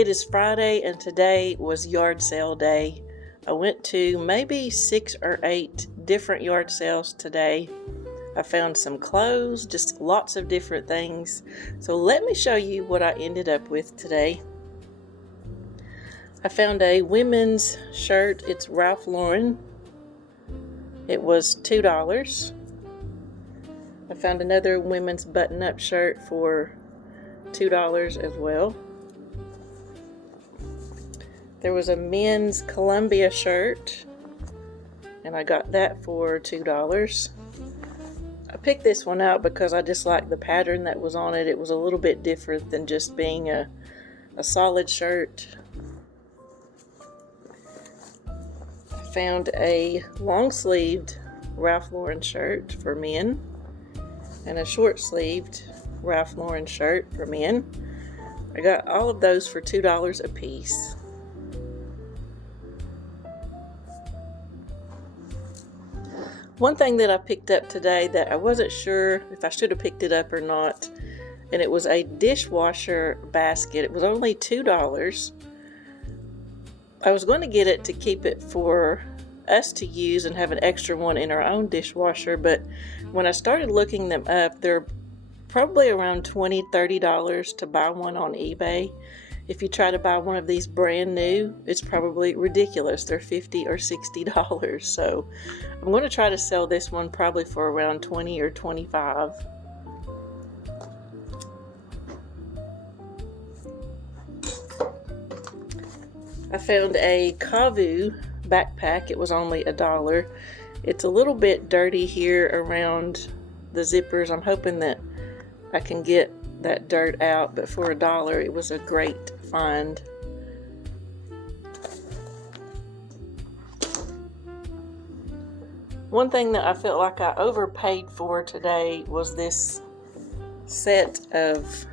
It is Friday and today was yard sale day. I went to maybe 6 or 8 different yard sales today. I found some clothes, just lots of different things. So let me show you what I ended up with today. I found a women's shirt. It's Ralph Lauren. It was $2. I found another women's button-up shirt for $2 as well. There was a men's Columbia shirt, and I got that for $2. I picked this one out because I just liked the pattern that was on it. It was a little bit different than just being a solid shirt. I found a long-sleeved Ralph Lauren shirt for men and a short-sleeved Ralph Lauren shirt for men. I got all of those for $2 a piece. One thing that I picked up today that I wasn't sure if I should have picked it up or not, and it was a dishwasher basket. It was only $2. I was going to get it to keep it for us to use and have an extra one in our own dishwasher, but when I started looking them up, they're probably around $20, $30 to buy one on eBay. If you try to buy one of these brand new, it's probably ridiculous. They're $50 or $60. So I'm going to try to sell this one probably for around $20 or $25. I found a Kavu backpack. It was only $1. It's a little bit dirty here around the zippers. I'm hoping that I can get that dirt out, but for $1 it was a great find. One thing that I felt like I overpaid for today was this set of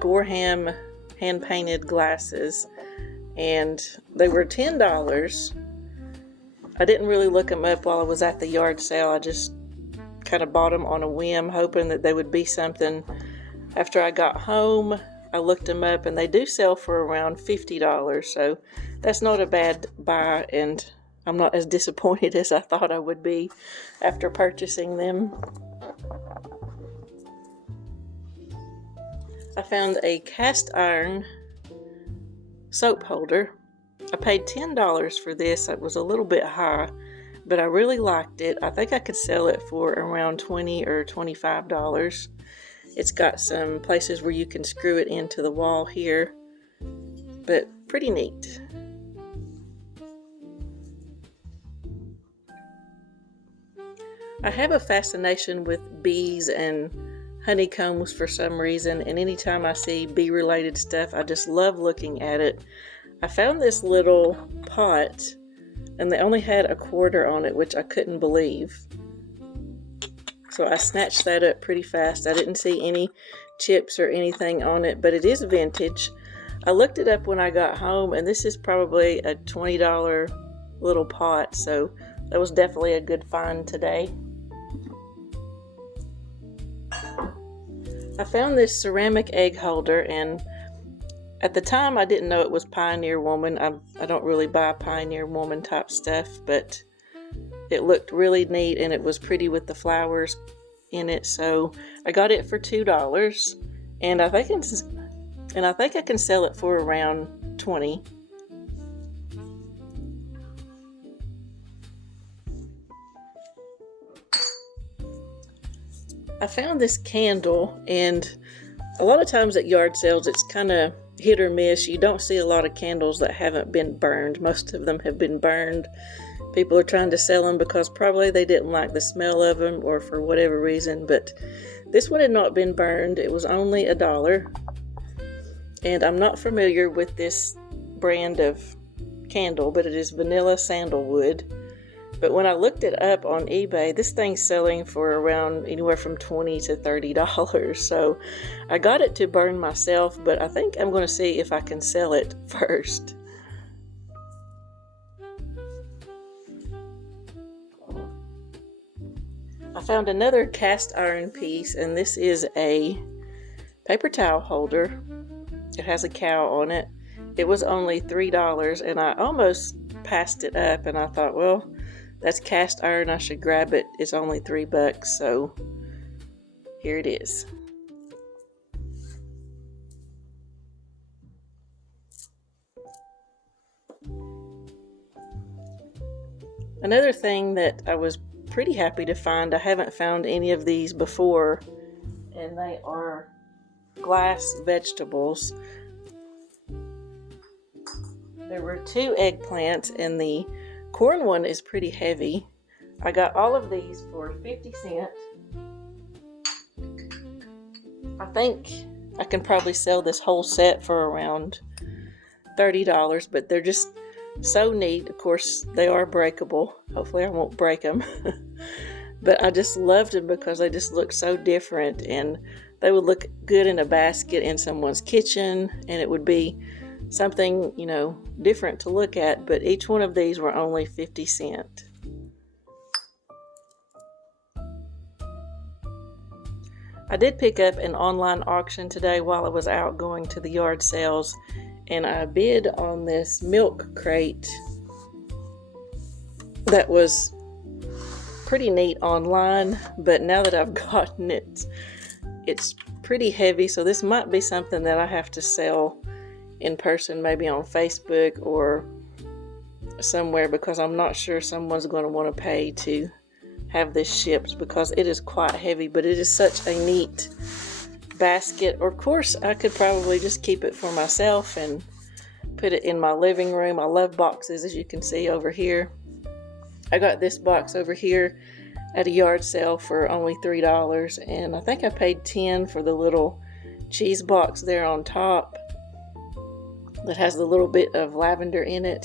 Gorham hand-painted glasses, and they were $10. I didn't really look them up while I was at the yard sale. I just kind of bought them on a whim, hoping that they would be something. After I got home, I looked them up, and they do sell for around $50, so that's not a bad buy, and I'm not as disappointed as I thought I would be after purchasing them. I found a cast iron soap holder. I paid $10 for this. It was a little bit high, but I really liked it. I think I could sell it for around $20 or $25. It's got some places where you can screw it into the wall here, but pretty neat. I have a fascination with bees and honeycombs for some reason, and anytime I see bee-related stuff, I just love looking at it. I found this little pot, and they only had $0.25 on it, which I couldn't believe. So I snatched that up pretty fast. I didn't see any chips or anything on it, but it is vintage. I looked it up when I got home, and this is probably a $20 little pot, so that was definitely a good find today. I found this ceramic egg holder, and at the time I didn't know it was Pioneer Woman. I don't really buy Pioneer Woman type stuff, but it looked really neat, and it was pretty with the flowers in it, so I got it for $2, and I think I can sell it for around $20. I found this candle, and a lot of times at yard sales it's kind of hit or miss. You don't see a lot of candles that haven't been burned. Most of them have been burned. People are trying to sell them because probably they didn't like the smell of them or for whatever reason, but this one had not been burned. It was only $1, and I'm not familiar with this brand of candle, but it is vanilla sandalwood. But when I looked it up on eBay, this thing's selling for around anywhere from $20 to $30. So I got it to burn myself, but I think I'm going to see if I can sell it first. I found another cast iron piece, and this is a paper towel holder. It has a cow on it. It was only $3, and I almost passed it up, and I thought, well, that's cast iron, I should grab it. It's only $3, so here it is. Another thing that I was pretty happy to find, I haven't found any of these before, and they are glass vegetables. There were 2 eggplants, and the corn one is pretty heavy. I got all of these for 50 cents. I think I can probably sell this whole set for around $30, but they're just so neat. Of course, they are breakable. Hopefully I won't break them. But I just loved them because they just look so different, and they would look good in a basket in someone's kitchen, and it would be something, different to look at. But each one of these were only 50 cents. I did pick up an online auction today while I was out going to the yard sales, and I bid on this milk crate that was pretty neat online, but now that I've gotten it, it's pretty heavy, so this might be something that I have to sell in person, maybe on Facebook or somewhere, because I'm not sure someone's going to want to pay to have this shipped, because it is quite heavy, but it is such a neat basket. Or of course I could probably just keep it for myself and put it in my living room. I love boxes, as you can see over here. I got this box over here at a yard sale for only $3, and I think I paid $10 for the little cheese box there on top that has the little bit of lavender in it.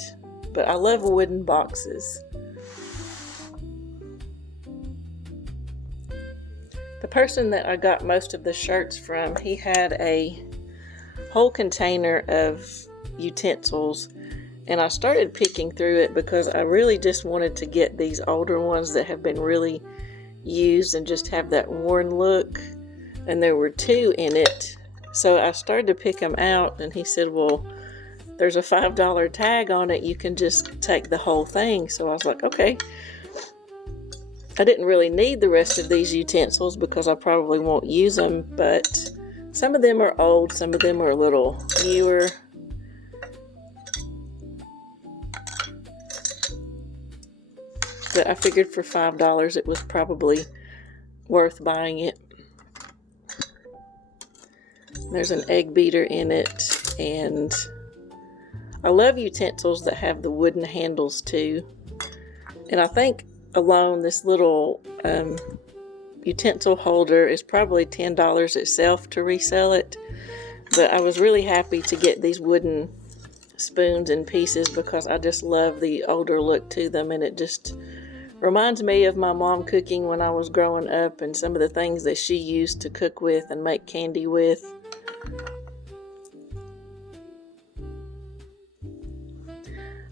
But I love wooden boxes. The person that I got most of the shirts from, he had a whole container of utensils, and I started picking through it because I really just wanted to get these older ones that have been really used and just have that worn look, and there were 2 in it. So I started to pick them out, and he said, well, there's a $5 tag on it, you can just take the whole thing. So I was like, okay. I didn't really need the rest of these utensils because I probably won't use them, but some of them are old, some of them are a little newer. But I figured for $5 it was probably worth buying it. There's an egg beater in it, and I love utensils that have the wooden handles too. And I think alone this little utensil holder is probably $10 itself to resell it. But I was really happy to get these wooden spoons and pieces because I just love the older look to them, and it just reminds me of my mom cooking when I was growing up and some of the things that she used to cook with and make candy with.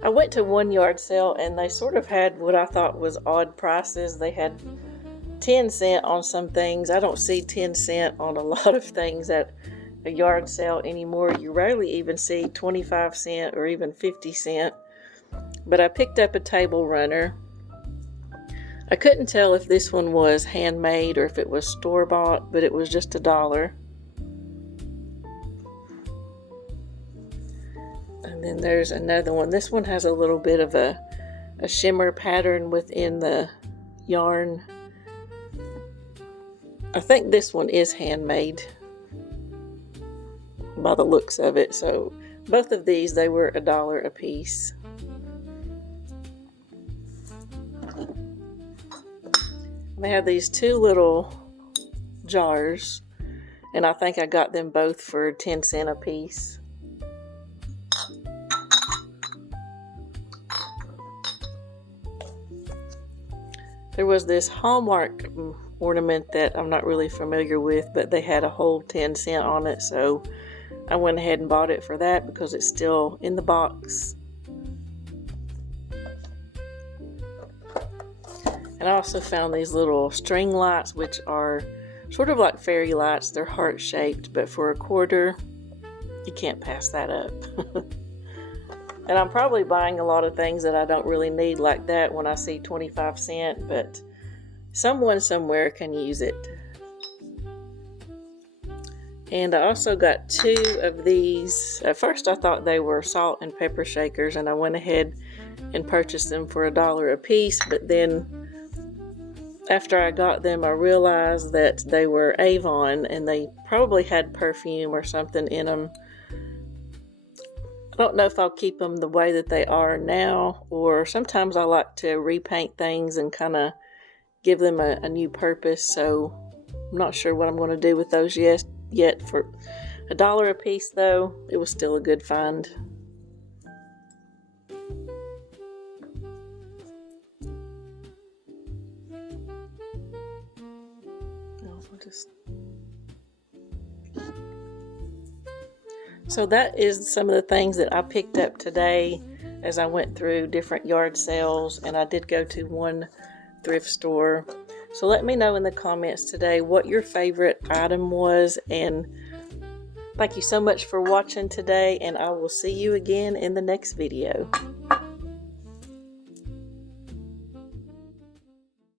I went to one yard sale and they sort of had what I thought was odd prices. They had 10 cents on some things. I don't see 10 cents on a lot of things at a yard sale anymore. You rarely even see 25 cents or even 50 cents. But I picked up a table runner. I couldn't tell if this one was handmade or if it was store-bought, but it was just $1. And then there's another one. This one has a little bit of a shimmer pattern within the yarn. I think this one is handmade by the looks of it. So both of these, they were $1 a piece. They have these 2 little jars, and I think I got them both for 10 cents a piece. There was this Hallmark ornament that I'm not really familiar with, but they had a whole 10 cents on it, so I went ahead and bought it for that because it's still in the box. And I also found these little string lights, which are sort of like fairy lights. They're heart-shaped, but for $1, You can't pass that up. And I'm probably buying a lot of things that I don't really need like that when I see 25 cents, but someone somewhere can use it. And I also got 2 of these. At first I thought they were salt and pepper shakers, and I went ahead and purchased them for $1 a piece, but then after I got them, I realized that they were Avon and they probably had perfume or something in them. I don't know if I'll keep them the way that they are now, or sometimes I like to repaint things and kind of give them a new purpose, so I'm not sure what I'm going to do with those yet. For $1 a piece though, it was still a good find. So that is some of the things that I picked up today as I went through different yard sales, and I did go to one thrift store. So let me know in the comments today what your favorite item was, and thank you so much for watching today, and I will see you again in the next video.